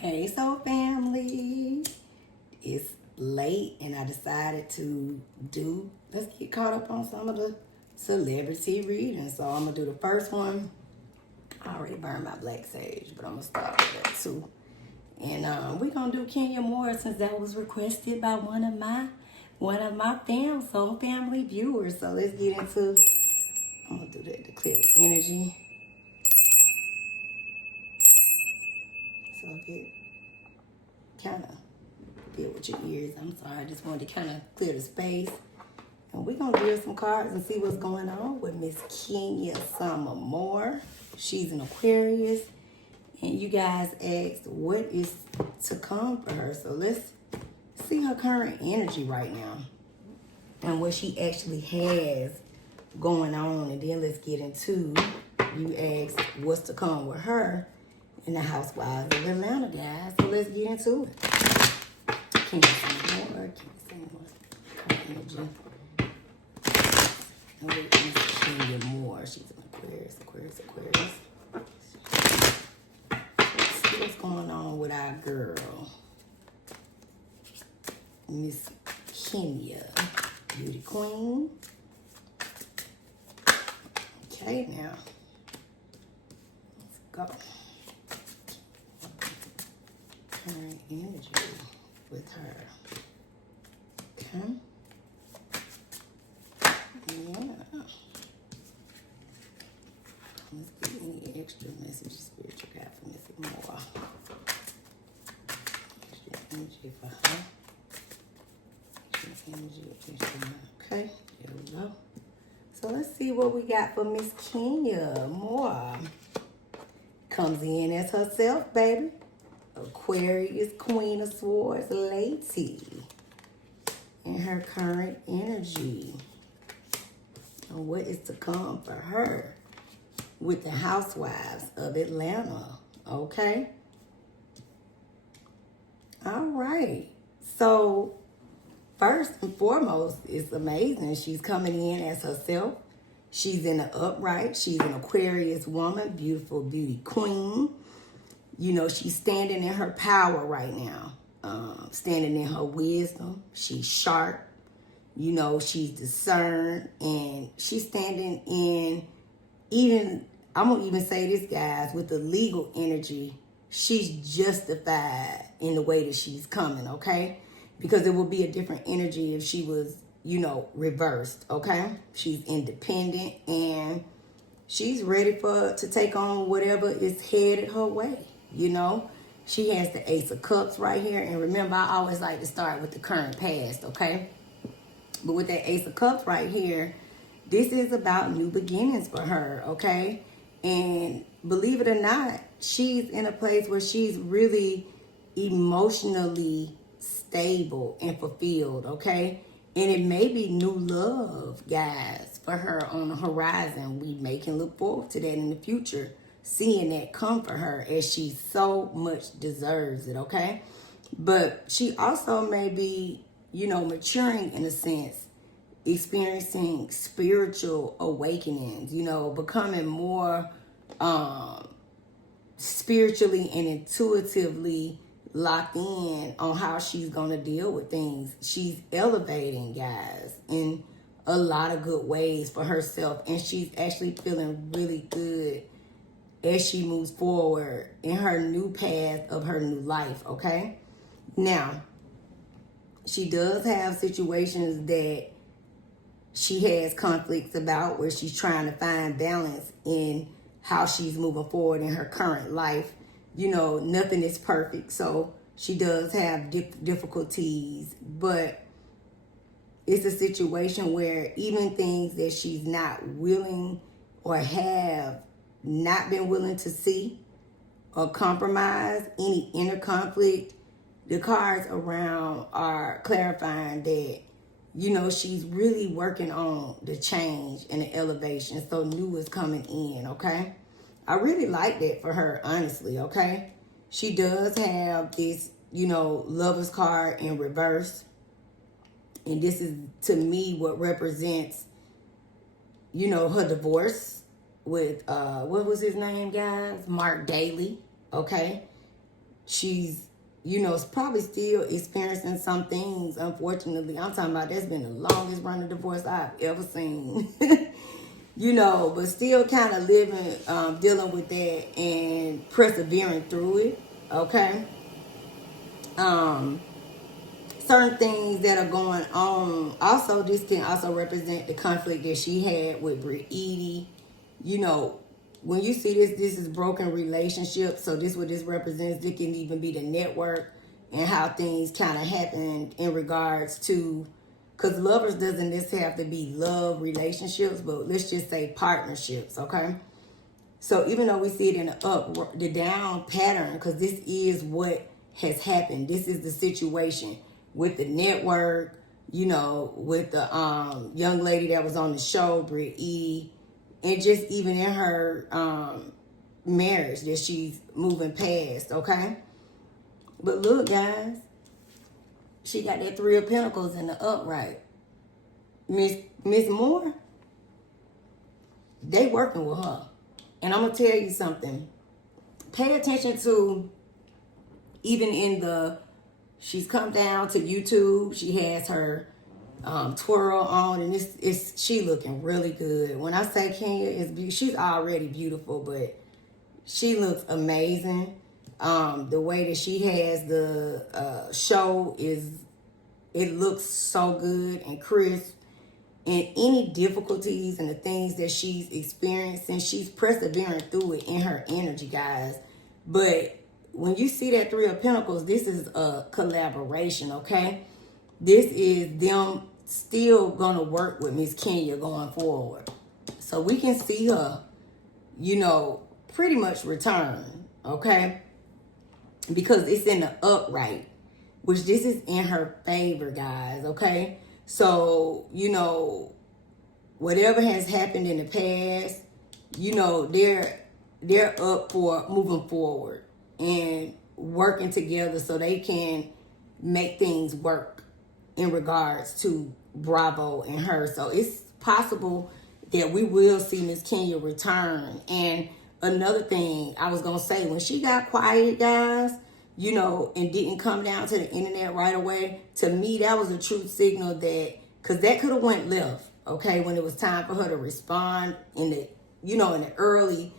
Hey, soul family. It's late and I decided to let's get caught up on some of the celebrity readings. So I'm going to do the first one. I already burned my black sage, but I'm going to start with that too. And we're going to do Kenya Moore since that was requested by one of my soul family viewers. So let's get into, I'm going to do that to clear the energy. So if it kind of deal with your ears. I'm sorry, I just wanted to kind of clear the space. And we're going to deal some cards and see what's going on with Miss Kenya Moore. She's an Aquarius. And you guys asked what is to come for her. So let's see her current energy right now and what she actually has going on. And then let's get into, you asked what's to come with her in the Housewives of Atlanta, guys. So let's get into it. Can you say more? Can you say more? Energy. And wait, Kenya Moore. She's an Aquarius. Let's see what's going on with our girl, Miss Kenya, beauty queen. Okay, now let's go. Current energy with her. Okay. Yeah. Let's get any extra messages spiritual got for Miss Moore. Extra energy for her. Extra energy. Okay, there we go. So let's see what we got for Miss Kenya Moore. Comes in as herself, baby. Aquarius, Queen of Swords, lady. And her current energy. And what is to come for her with the Housewives of Atlanta. Okay? All right. So, first and foremost, it's amazing. She's coming in as herself. She's in the upright. She's an Aquarius woman, beautiful beauty queen. You know, she's standing in her power right now, standing in her wisdom. She's sharp. You know, she's discerned. And she's standing in, even, I'm going to even say this, guys, with the legal energy, she's justified in the way that she's coming, okay? Because it would be a different energy if she was, you know, reversed, okay? She's independent and she's ready to take on whatever is headed her way. You know, she has the Ace of Cups right here. And remember, I always like to start with the current past, okay? But with that Ace of Cups right here, this is about new beginnings for her, okay? And believe it or not, she's in a place where she's really emotionally stable and fulfilled, okay? And it may be new love, guys, for her on the horizon. We may can look forward to that in the future. Seeing that come for her as she so much deserves it, okay? But she also may be, you know, maturing in a sense, experiencing spiritual awakenings, you know, becoming more spiritually and intuitively locked in on how she's going to deal with things. She's elevating, guys, in a lot of good ways for herself. And she's actually feeling really good as she moves forward in her new path of her new life, okay? Now, she does have situations that she has conflicts about where she's trying to find balance in how she's moving forward in her current life. You know, nothing is perfect, so she does have difficulties, but it's a situation where even things that she's not willing or have not been willing to see or compromise, any inner conflict, the cards around are clarifying that, you know, she's really working on the change and the elevation. So new is coming in, okay? I really like that for her, honestly, okay? She does have this, you know, Lover's card in reverse. And this is, to me, what represents, you know, her divorce with, what was his name, guys? Mark Daly, okay? She's, probably still experiencing some things, unfortunately. I'm talking about that's been the longest running divorce I've ever seen. But still kind of living, dealing with that and persevering through it, okay? Certain things that are going on. Also, this can also represent the conflict that she had with Britt Edie. When you see this is broken relationship. So this what this represents. It can even be the network and how things kind of happen in regards to, because lovers doesn't necessarily have to be love relationships, but let's just say partnerships, okay? So even though we see it in the down pattern, because this is what has happened. This is the situation with the network, with the young lady that was on the show, Britt Edie, and just even in her marriage that she's moving past, okay? But look, guys, she got that Three of Pentacles in the upright. Miss Moore, they working with her. And I'm going to tell you something. Pay attention to, even in she's come down to YouTube. She has her twirl on, and she looking really good. When I say Kenya is beautiful, she's already beautiful, but she looks amazing. The way that she has the show it looks so good and crisp. And any difficulties and the things that she's experiencing, she's persevering through it in her energy, guys. But when you see that Three of Pentacles, this is a collaboration, okay? This is them still going to work with Miss Kenya going forward. So we can see her, pretty much return, okay? Because it's in the upright, which this is in her favor, guys, okay? So, whatever has happened in the past, they're up for moving forward and working together so they can make things work in regards to Bravo and her. So it's possible that we will see Miss Kenya return. And another thing I was going to say, when she got quiet, guys, and didn't come down to the internet right away, to me, that was a true signal because that could have went left, okay, when it was time for her to respond in the early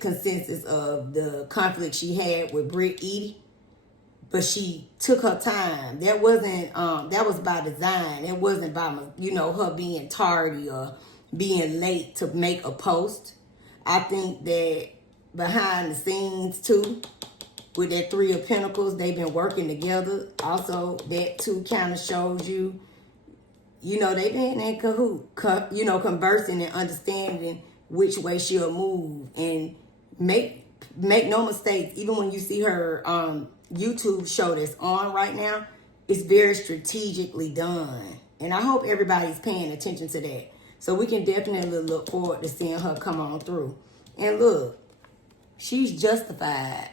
consensus of the conflict she had with Britt Edie. But she took her time. That wasn't, that was by design. It wasn't by, her being tardy or being late to make a post. I think that behind the scenes, too, with that Three of Pentacles, they've been working together. Also, that too kind of shows you, they've been in cahoot, conversing and understanding which way she'll move. And make no mistakes, even when you see her YouTube show that's on right now, it's very strategically done. And I hope everybody's paying attention to that. So we can definitely look forward to seeing her come on through. And look, she's justified.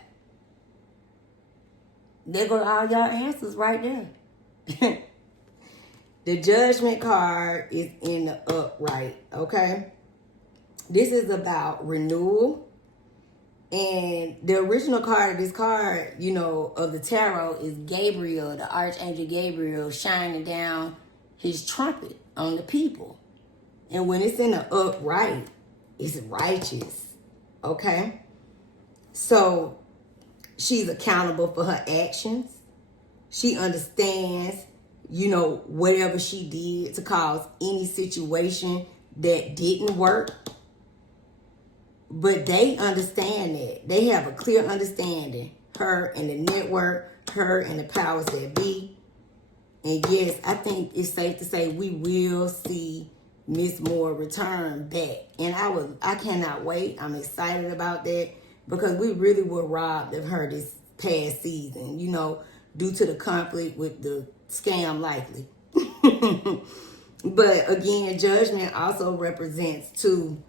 There go all y'all answers right there. The Judgment card is in the upright, okay? This is about renewal. And the original card of this card, of the tarot is Gabriel, the Archangel Gabriel, shining down his trumpet on the people. And when it's in the upright, it's righteous, okay? So she's accountable for her actions. She understands, whatever she did to cause any situation that didn't work. But they understand that. They have a clear understanding. Her and the network, her and the powers that be. And yes, I think it's safe to say we will see Miss Moore return back. And I cannot wait. I'm excited about that because we really were robbed of her this past season, due to the conflict with the scam likely. But again, Judgment also represents too,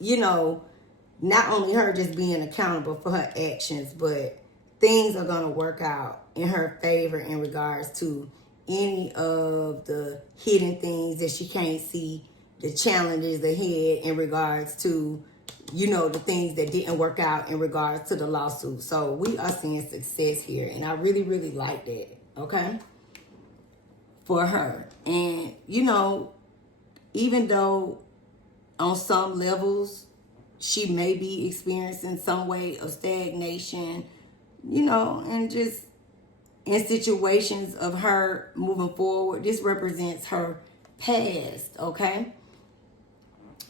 not only her just being accountable for her actions, but things are going to work out in her favor in regards to any of the hidden things that she can't see, the challenges ahead in regards to you know, the things that didn't work out in regards to the lawsuit. So we are seeing success here. And I really, really like that, okay, for her. And, you know, even though on some levels she may be experiencing some way of stagnation, you know, and just in situations of her moving forward, this represents her past, okay?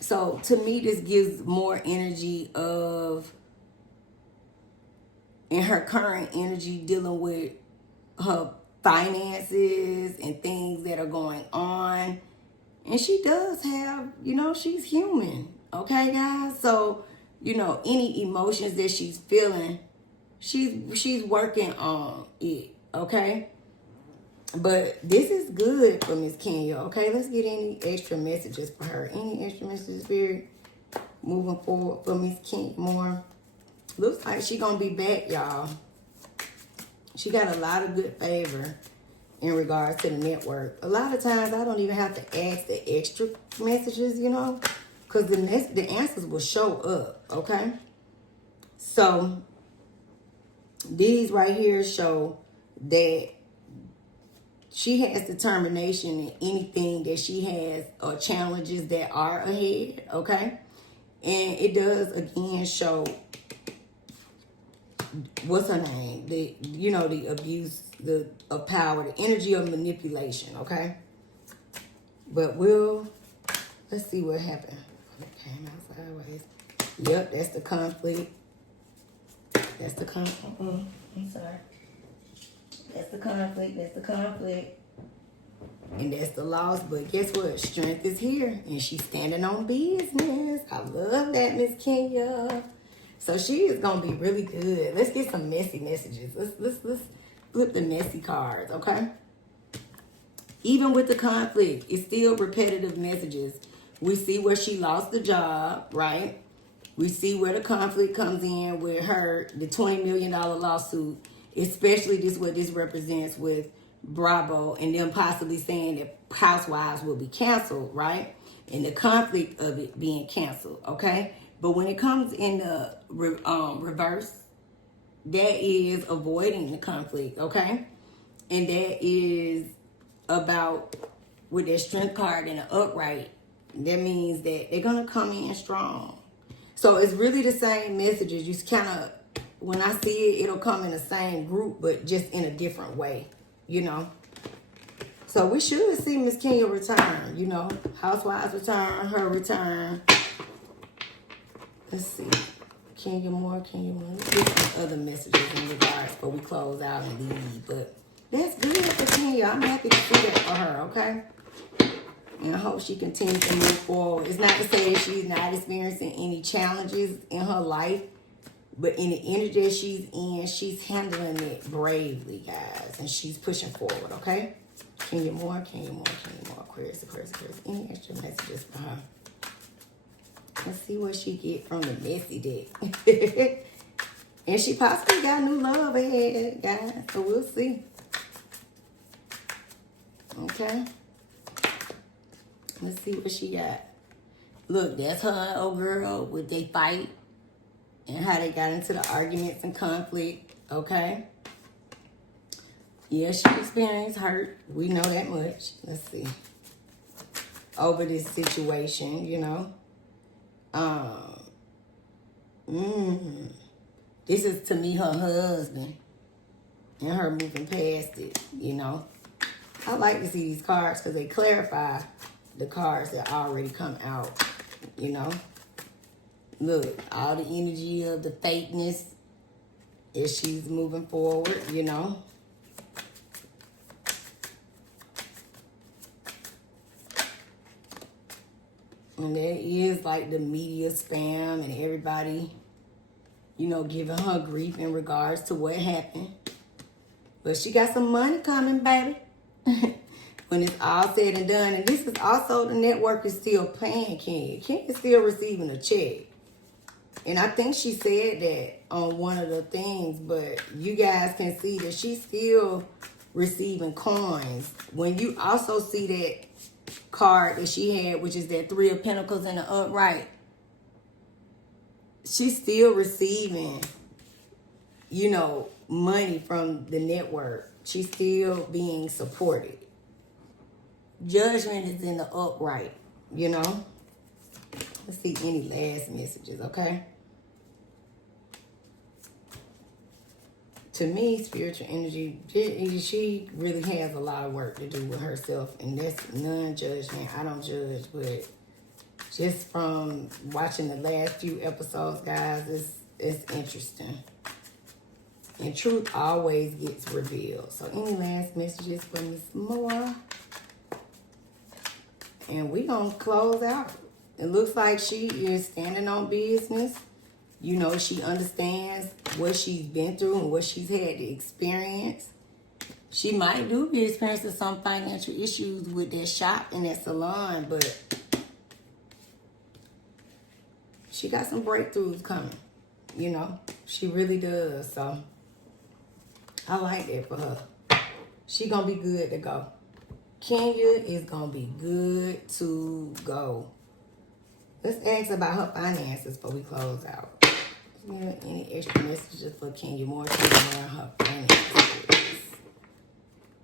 So to me, this gives more energy of, in her current energy, dealing with her finances and things that are going on. And she does have, you know, she's human, okay, guys? So, you know, any emotions that she's feeling, she's working on it, okay? But this is good for Miss Kenya, okay? Let's get any extra messages for her. Any extra messages, Spirit, moving forward for Miss Kenya more. Looks like she gonna be back, y'all. She got a lot of good favor in regards to the network. A lot of times I don't even have to ask the extra messages, you know, because the answers will show up, okay? So these right here show that she has determination in anything that she has or challenges that are ahead, okay? And it does again show, what's her name? The abuse of power, the energy of manipulation, okay? But let's see what happened. It came out sideways. Yep, that's the conflict. That's the conflict. I'm sorry. That's the conflict. That's the conflict. And that's the loss. But guess what? Strength is here. And she's standing on business. I love that, Miss Kenya. So she is going to be really good. Let's get some messy messages. Let's flip the messy cards, okay? Even with the conflict, it's still repetitive messages. We see where she lost the job, right? We see where the conflict comes in with the $20 million lawsuit, especially what this represents with Bravo and them possibly saying that Housewives will be canceled, right? And the conflict of it being canceled, okay? But when it comes in the reverse, that is avoiding the conflict, okay? And that is about, with their strength card and the upright, that means that they're going to come in strong. So it's really the same messages. You kind of, when I see it, it'll come in the same group, but just in a different way, you know. So we should see Miss Kenya return, you know. Housewives return, her return. Let's see. Kenya more. Let's get some other messages in regards before we close out and leave. But that's good for Kenya. I'm happy to see that for her, okay? And I hope she continues to move forward. It's not to say that she's not experiencing any challenges in her life, but in the energy that she's in, she's handling it bravely, guys. And she's pushing forward, okay? Kenya more. Aquarius. Any extra messages for her? Let's see what she get from the messy deck. And she possibly got new love ahead, guys. So we'll see. Okay. Let's see what she got. Look, that's her and old girl with they fight and how they got into the arguments and conflict. Okay. Yeah, she experienced hurt. We know that much. Let's see. Over this situation, you know. This is to me her husband and her moving past it, you know. I like to see these cards because they clarify the cards that already come out, you know. Look, all the energy of the fakeness as she's moving forward, you know. And there is like the media spam and everybody, you know, giving her grief in regards to what happened. But she got some money coming, baby. When it's all said and done. And this is also, the network is still paying Kenya. Kenya's still receiving a check. And I think she said that on one of the things, but you guys can see that she's still receiving coins. When you also see that card that she had, which is that 3 of Pentacles in the upright, she's still receiving, you know, money from the network. She's still being supported. Judgment is in the upright, you know. Let's see any last messages, okay? To me, spiritual energy, she really has a lot of work to do with herself, and that's non-judgment. I don't judge, but just from watching the last few episodes, guys, it's interesting. And truth always gets revealed. So any last messages for Miss Moore? And we gonna close out. It looks like she is standing on business. You know, she understands what she's been through and what she's had to experience. She might be experiencing some financial issues with that shop and that salon, but she got some breakthroughs coming. You know, she really does. So I like that for her. She gonna be good to go. Kenya is gonna be good to go. Let's ask about her finances before we close out. Yeah, any extra messages for Kenya Moore around her finances?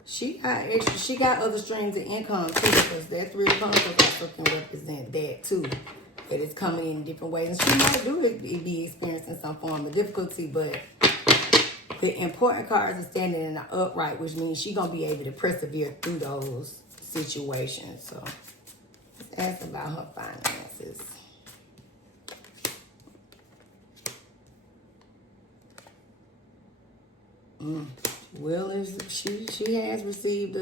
She got other streams of income too, because that 3 of Pentacles also can represent that too. That it's coming in different ways. And she might be experiencing some form of difficulty, but the important cards are standing in the upright, which means she's gonna be able to persevere through those situations. So let's ask about her finances. Well, she has received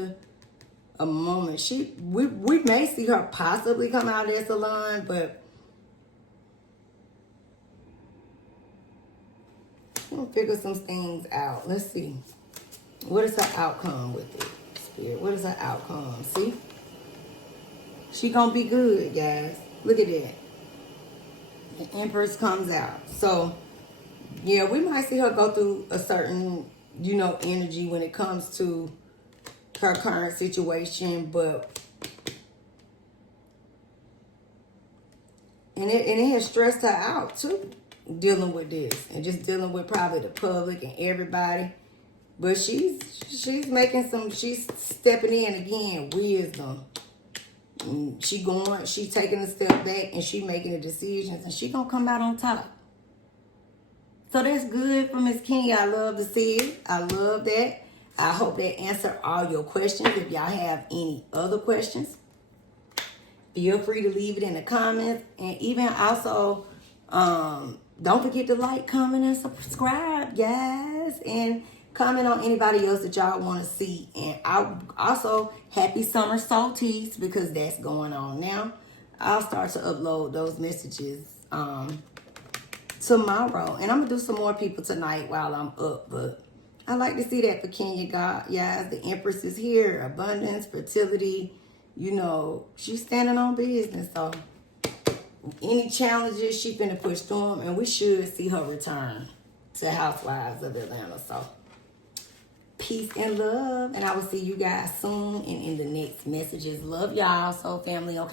a moment. We may see her possibly come out of that salon, but we'll figure some things out. Let's see. What is her outcome with it, Spirit? What is her outcome? See? She gonna be good, guys. Look at that. The Empress comes out. So, yeah, we might see her go through a certain, you know, energy when it comes to her current situation, but and it has stressed her out too, dealing with this and just dealing with probably the public and everybody. But she's stepping in again, wisdom. And she's taking a step back and she making the decisions, and she gonna come out on top. So that's good for Miss Kenya. I love to see it. I love that. I hope that answered all your questions. If y'all have any other questions, feel free to leave it in the comments. And even also, don't forget to like, comment, and subscribe, guys. And comment on anybody else that y'all want to see. And also, happy summer solstice, because that's going on now. I'll start to upload those messages tomorrow. And I'm going to do some more people tonight while I'm up. But I like to see that for Kenya, guys. The Empress is here. Abundance, fertility. You know, she's standing on business. So any challenges, she's going to push through them. And we should see her return to Housewives of Atlanta. So peace and love. And I will see you guys soon and in the next messages. Love y'all. So family, okay.